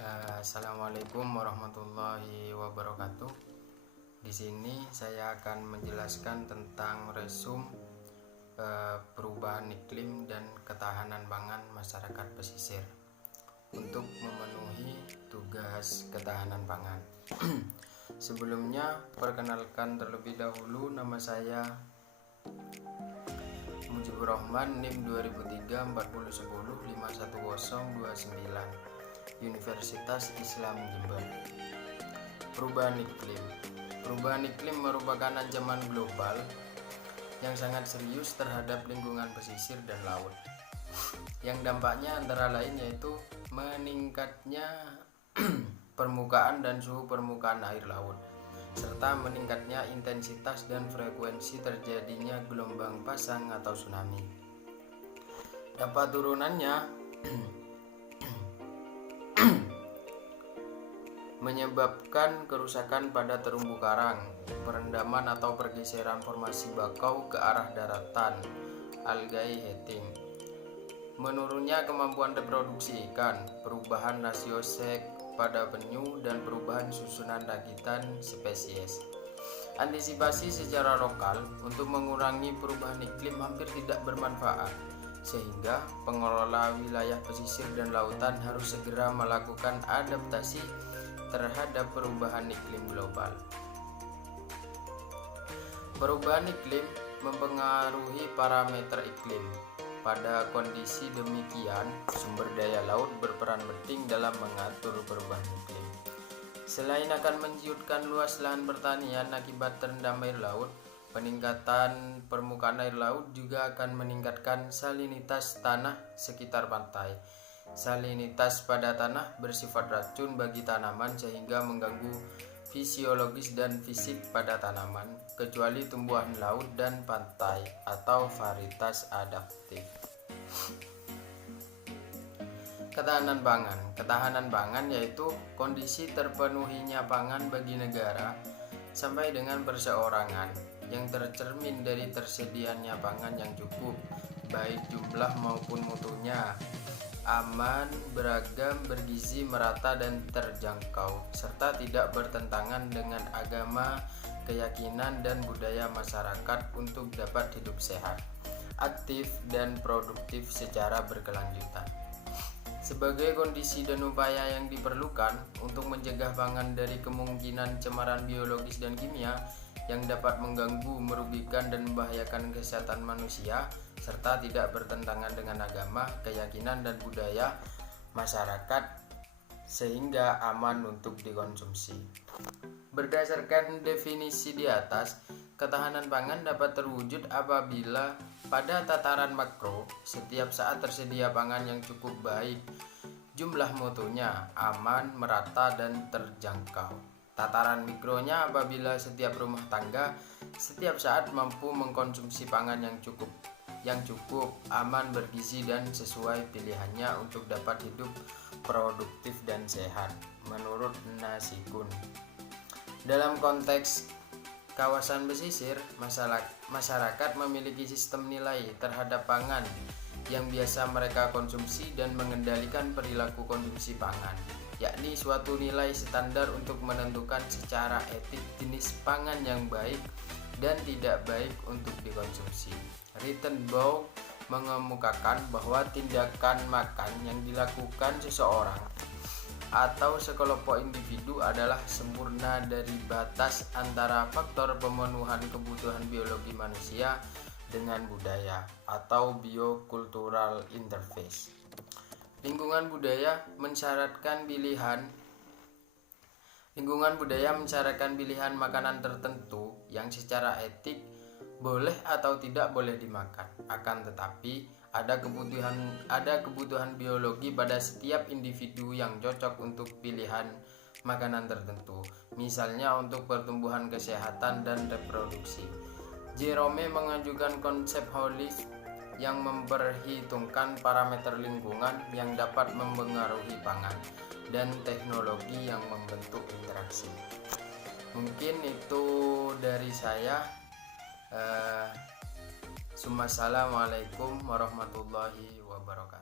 Assalamualaikum warahmatullahi wabarakatuh. Di sini saya akan menjelaskan tentang resum perubahan iklim dan ketahanan pangan masyarakat pesisir untuk memenuhi tugas ketahanan pangan. Sebelumnya, perkenalkan terlebih dahulu, nama saya Mujibur Rahman, NIM 2003 4010 51029, Universitas Islam Jember. Perubahan iklim merupakan ancaman global yang sangat serius terhadap lingkungan pesisir dan laut, yang dampaknya antara lain yaitu meningkatnya permukaan dan suhu permukaan air laut, serta meningkatnya intensitas dan frekuensi terjadinya gelombang pasang atau tsunami. Dampak turunannya menyebabkan kerusakan pada terumbu karang, perendaman atau pergeseran formasi bakau ke arah daratan, algae heating, menurunnya kemampuan reproduksi ikan, perubahan rasio seks pada penyu, dan perubahan susunan rakitan spesies. Antisipasi secara lokal untuk mengurangi perubahan iklim hampir tidak bermanfaat, sehingga pengelola wilayah pesisir dan lautan harus segera melakukan adaptasi terhadap perubahan iklim global. Perubahan iklim mempengaruhi parameter iklim. Pada kondisi demikian, sumber daya laut berperan penting dalam mengatur perubahan iklim. Selain akan menciutkan luas lahan pertanian akibat terendam air laut, peningkatan permukaan air laut juga akan meningkatkan salinitas tanah sekitar pantai. Salinitas pada tanah bersifat racun bagi tanaman sehingga mengganggu fisiologis dan fisik pada tanaman, kecuali tumbuhan laut dan pantai atau varietas adaptif. Ketahanan pangan yaitu kondisi terpenuhinya pangan bagi negara sampai dengan perseorangan, yang tercermin dari tersedianya pangan yang cukup, baik jumlah maupun mutunya, aman, beragam, bergizi, merata, dan terjangkau, serta tidak bertentangan dengan agama, keyakinan, dan budaya masyarakat untuk dapat hidup sehat, aktif, dan produktif secara berkelanjutan. Sebagai kondisi dan upaya yang diperlukan untuk mencegah pangan dari kemungkinan cemaran biologis dan kimia yang dapat mengganggu, merugikan, dan membahayakan kesehatan manusia, serta tidak bertentangan dengan agama, keyakinan, dan budaya masyarakat sehingga aman untuk dikonsumsi. Berdasarkan definisi di atas, ketahanan pangan dapat terwujud apabila pada tataran makro setiap saat tersedia pangan yang cukup baik, jumlah mutunya aman, merata, dan terjangkau. Tataran mikronya apabila setiap rumah tangga setiap saat mampu mengkonsumsi pangan yang cukup, aman, bergizi, dan sesuai pilihannya untuk dapat hidup produktif dan sehat, menurut Nasikun. Dalam konteks kawasan pesisir, masyarakat memiliki sistem nilai terhadap pangan yang biasa mereka konsumsi dan mengendalikan perilaku konsumsi pangan, yakni suatu nilai standar untuk menentukan secara etik jenis pangan yang baik dan tidak baik untuk dikonsumsi. Rittenbaugh mengemukakan bahwa tindakan makan yang dilakukan seseorang atau sekelompok individu adalah sempurna dari batas antara faktor pemenuhan kebutuhan biologi manusia dengan budaya atau biocultural interface. Lingkungan budaya mensyaratkan pilihan makanan tertentu yang secara etik boleh atau tidak boleh dimakan. Akan tetapi ada kebutuhan biologi pada setiap individu yang cocok untuk pilihan makanan tertentu, misalnya untuk pertumbuhan, kesehatan, dan reproduksi. Jerome mengajukan konsep holistik yang memperhitungkan parameter lingkungan yang dapat mempengaruhi pangan dan teknologi yang membentuk interaksi. Mungkin itu dari saya. Assalamualaikum warahmatullahi wabarakatuh.